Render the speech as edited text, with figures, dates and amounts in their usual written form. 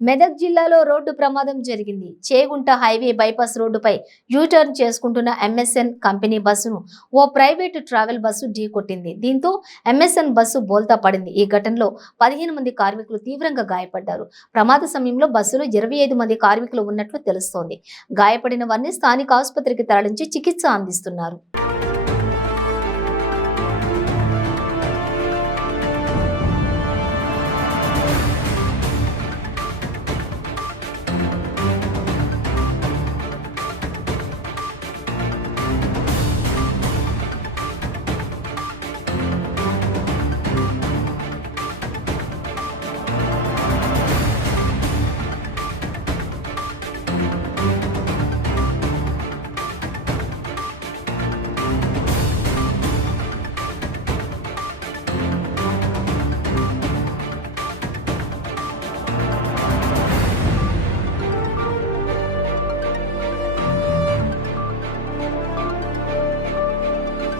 మెదక్ జిల్లాలో రోడ్డు ప్రమాదం జరిగింది. చేగుంట హైవే బైపాస్ రోడ్డుపై యూటర్న్ చేసుకుంటున్న ఎంఎస్ఎన్ కంపెనీ బస్సును ఓ ప్రైవేటు ట్రావెల్ బస్సు ఢీకొట్టింది. దీంతో ఎంఎస్ఎన్ బస్సు బోల్తా పడింది. ఈ ఘటనలో 15 మంది కార్మికులు తీవ్రంగా గాయపడ్డారు. ప్రమాద సమయంలో బస్సులో 25 మంది కార్మికులు ఉన్నట్లు తెలుస్తోంది. గాయపడిన వారిని స్థానిక ఆసుపత్రికి తరలించి చికిత్స అందిస్తున్నారు.